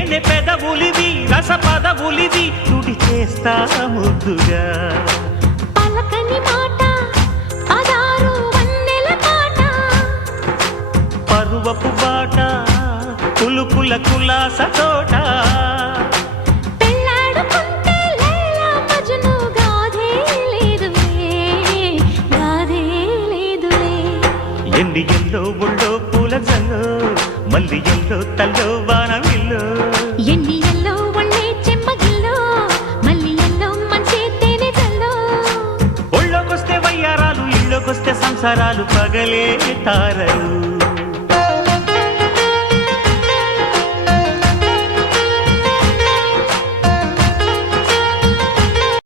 తేనె పెదవులివి రస పదవులివి తుడి చేస్తా ముద్దుగా పలకని మాట పదారు వన్నెల పాట పరువపు బాట కులుకుల కులాస తోట పెళ్ళాడుకుంటే లైలా మజ్ను గాథే లేదులే ఎన్ని ఎల్లో ఒళ్ళో పూల జల్లో మల్లి ఎల్లో తల్లో వానవిల్లో ఎన్ని ఎల్లో ఒళ్ళే చెమ్మగిల్లో మల్లి ఎల్లో మంచి తేనె జల్లో ఒళ్ళోకొస్తే వయ్యారాలు ఇళ్ళోకొస్తే సంసారాలు పగలే తారలు